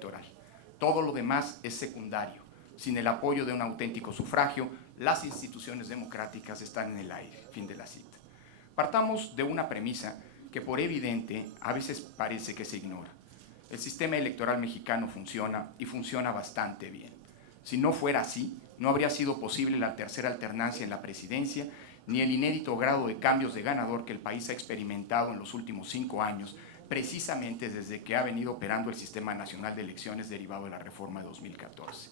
electoral. Todo lo demás es secundario. Sin el apoyo de un auténtico sufragio, las instituciones democráticas están en el aire. Fin de la cita. Partamos de una premisa que por evidente a veces parece que se ignora. El sistema electoral mexicano funciona y funciona bastante bien. Si no fuera así, no habría sido posible la tercera alternancia en la presidencia, ni el inédito grado de cambios de ganador que el país ha experimentado en los últimos 5 años, precisamente desde que ha venido operando el Sistema Nacional de Elecciones derivado de la reforma de 2014.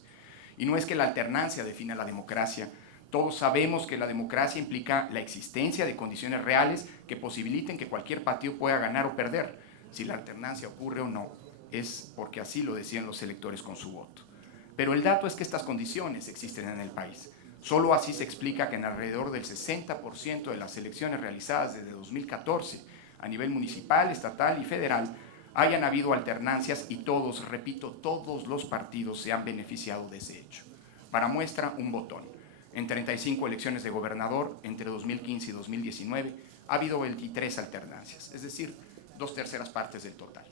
Y no es que la alternancia defina la democracia. Todos sabemos que la democracia implica la existencia de condiciones reales que posibiliten que cualquier partido pueda ganar o perder. Si la alternancia ocurre o no, es porque así lo decían los electores con su voto. Pero el dato es que estas condiciones existen en el país. Solo así se explica que en alrededor del 60% de las elecciones realizadas desde 2014, a nivel municipal, estatal y federal, hayan habido alternancias y todos, repito, todos los partidos se han beneficiado de ese hecho. Para muestra, un botón. En 35 elecciones de gobernador, entre 2015 y 2019, ha habido 23 alternancias, es decir, 2/3 partes del total.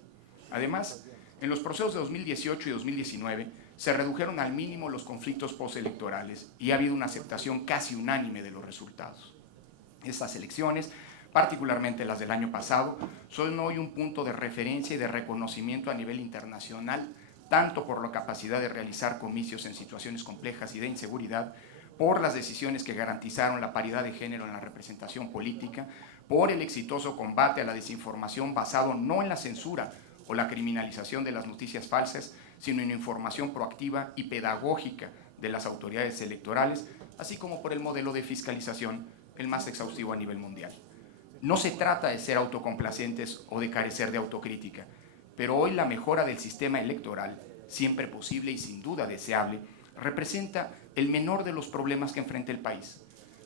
Además, en los procesos de 2018 y 2019 se redujeron al mínimo los conflictos postelectorales y ha habido una aceptación casi unánime de los resultados. Estas elecciones, particularmente las del año pasado, son hoy un punto de referencia y de reconocimiento a nivel internacional, tanto por la capacidad de realizar comicios en situaciones complejas y de inseguridad, por las decisiones que garantizaron la paridad de género en la representación política, por el exitoso combate a la desinformación basado no en la censura o la criminalización de las noticias falsas, sino en información proactiva y pedagógica de las autoridades electorales, así como por el modelo de fiscalización, el más exhaustivo a nivel mundial. No se trata de ser autocomplacentes o de carecer de autocrítica, pero hoy la mejora del sistema electoral, siempre posible y sin duda deseable, representa el menor de los problemas que enfrenta el país.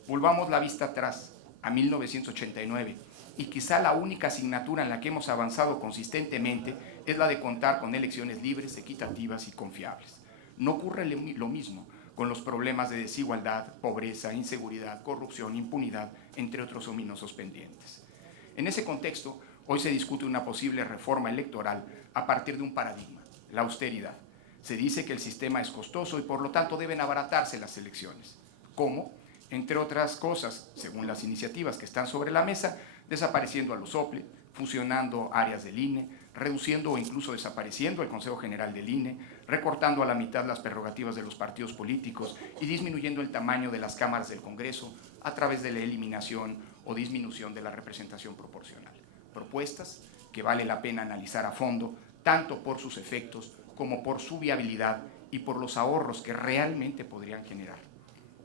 Volvamos la vista atrás, a 1989, y quizá la única asignatura en la que hemos avanzado consistentemente es la de contar con elecciones libres, equitativas y confiables. No ocurre lo mismo con los problemas de desigualdad, pobreza, inseguridad, corrupción, impunidad, entre otros ominosos pendientes. En ese contexto, hoy se discute una posible reforma electoral a partir de un paradigma, la austeridad. Se dice que el sistema es costoso y por lo tanto deben abaratarse las elecciones. ¿Cómo? Entre otras cosas, según las iniciativas que están sobre la mesa, desapareciendo a los OPLE, fusionando áreas del INE, reduciendo o incluso desapareciendo el Consejo General del INE, recortando a la mitad las prerrogativas de los partidos políticos y disminuyendo el tamaño de las cámaras del Congreso a través de la eliminación o disminución de la representación proporcional. Propuestas que vale la pena analizar a fondo, tanto por sus efectos como por su viabilidad y por los ahorros que realmente podrían generar.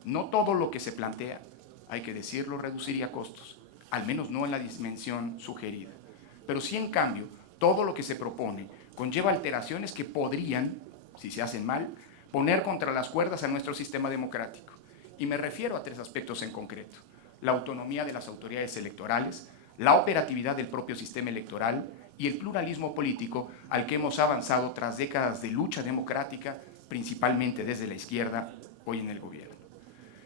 No todo lo que se plantea, hay que decirlo, reduciría costos, al menos no en la dimensión sugerida. Pero sí, en cambio, todo lo que se propone conlleva alteraciones que podrían, si se hacen mal, poner contra las cuerdas a nuestro sistema democrático. Y me refiero a 3 aspectos en concreto: la autonomía de las autoridades electorales, la operatividad del propio sistema electoral y el pluralismo político al que hemos avanzado tras décadas de lucha democrática, principalmente desde la izquierda, hoy en el gobierno.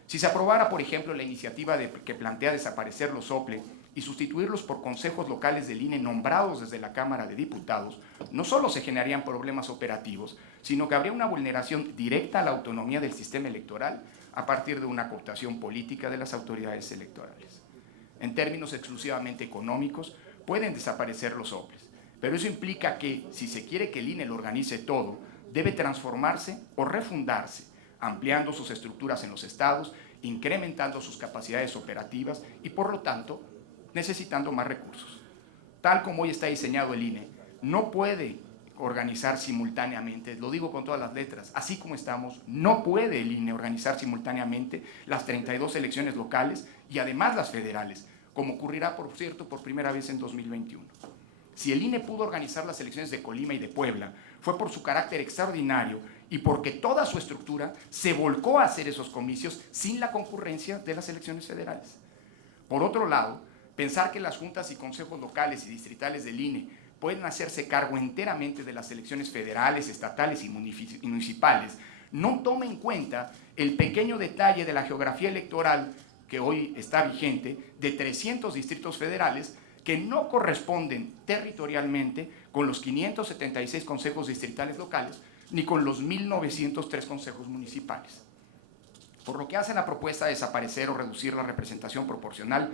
Si se aprobara, por ejemplo, la iniciativa que plantea desaparecer los OPLE y sustituirlos por consejos locales del INE nombrados desde la Cámara de Diputados, no solo se generarían problemas operativos, sino que habría una vulneración directa a la autonomía del sistema electoral a partir de una cooptación política de las autoridades electorales. En términos exclusivamente económicos, pueden desaparecer los OPLES, pero eso implica que, si se quiere que el INE lo organice todo, debe transformarse o refundarse, ampliando sus estructuras en los estados, incrementando sus capacidades operativas y, por lo tanto, necesitando más recursos. Tal como hoy está diseñado el INE, no puede organizar simultáneamente, lo digo con todas las letras, así como estamos, no puede el INE organizar simultáneamente las 32 elecciones locales y además las federales, como ocurrirá, por cierto, por primera vez en 2021. Si el INE pudo organizar las elecciones de Colima y de Puebla, fue por su carácter extraordinario y porque toda su estructura se volcó a hacer esos comicios sin la concurrencia de las elecciones federales. Por otro lado, pensar que las juntas y consejos locales y distritales del INE pueden hacerse cargo enteramente de las elecciones federales, estatales y municipales no toma en cuenta el pequeño detalle de la geografía electoral que hoy está vigente de 300 distritos federales que no corresponden territorialmente con los 576 consejos distritales locales ni con los 1.903 consejos municipales. Por lo que hace la propuesta de desaparecer o reducir la representación proporcional,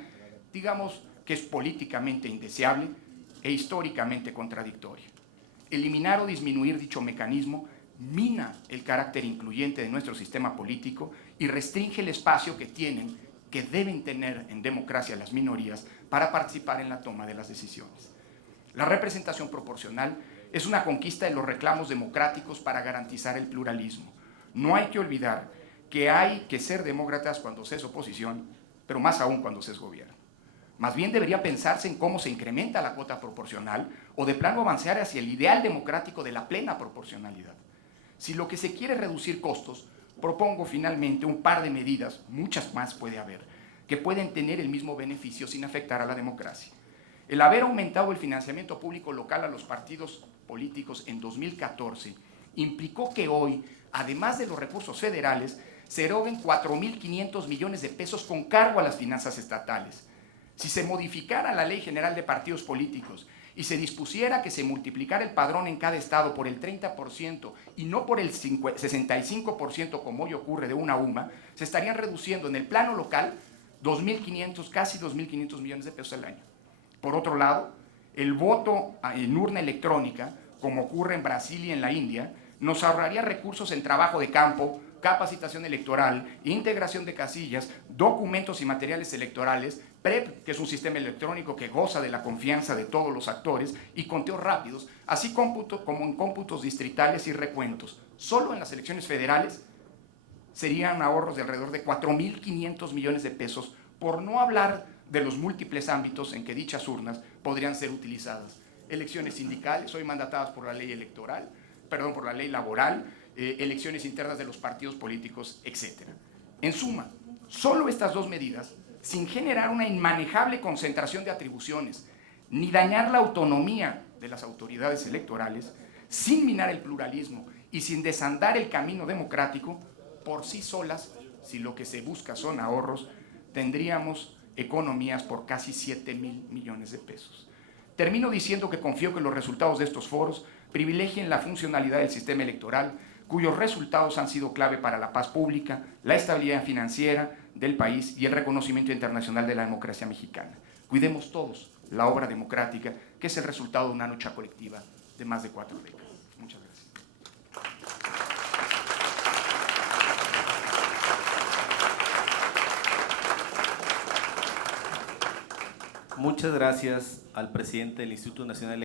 digamos que es políticamente indeseable e históricamente contradictoria. Eliminar o disminuir dicho mecanismo mina el carácter incluyente de nuestro sistema político y restringe el espacio que deben tener en democracia las minorías para participar en la toma de las decisiones. La representación proporcional es una conquista de los reclamos democráticos para garantizar el pluralismo. No hay que olvidar que hay que ser demócratas cuando se es oposición, pero más aún cuando se es gobierno. Más bien debería pensarse en cómo se incrementa la cuota proporcional o de plano avanzar hacia el ideal democrático de la plena proporcionalidad. Si lo que se quiere es reducir costos, propongo finalmente un par de medidas, muchas más puede haber, que pueden tener el mismo beneficio sin afectar a la democracia. El haber aumentado el financiamiento público local a los partidos políticos en 2014 implicó que hoy, además de los recursos federales, se eroguen 4.500 millones de pesos con cargo a las finanzas estatales. Si se modificara la Ley General de Partidos Políticos y se dispusiera que se multiplicara el padrón en cada estado por el 30% y no por el 65% como hoy ocurre de una UMA, se estarían reduciendo en el plano local 2.500, casi 2.500 millones de pesos al año. Por otro lado, el voto en urna electrónica, como ocurre en Brasil y en la India, nos ahorraría recursos en trabajo de campo, capacitación electoral, integración de casillas, documentos y materiales electorales, PREP, que es un sistema electrónico que goza de la confianza de todos los actores, y conteos rápidos, así como en cómputos distritales y recuentos. Solo en las elecciones federales serían ahorros de alrededor de 4.500 millones de pesos, por no hablar de los múltiples ámbitos en que dichas urnas podrían ser utilizadas. Elecciones sindicales, hoy mandatadas por la ley electoral, por la ley laboral, elecciones internas de los partidos políticos, etc. En suma, solo estas dos medidas, sin generar una inmanejable concentración de atribuciones, ni dañar la autonomía de las autoridades electorales, sin minar el pluralismo y sin desandar el camino democrático, por sí solas, si lo que se busca son ahorros, tendríamos economías por casi 7.000 millones de pesos. Termino diciendo que confío que los resultados de estos foros privilegien la funcionalidad del sistema electoral, cuyos resultados han sido clave para la paz pública, la estabilidad financiera del país y el reconocimiento internacional de la democracia mexicana. Cuidemos todos la obra democrática, que es el resultado de una lucha colectiva de más de 4 décadas. Muchas gracias. Muchas gracias al presidente del Instituto Nacional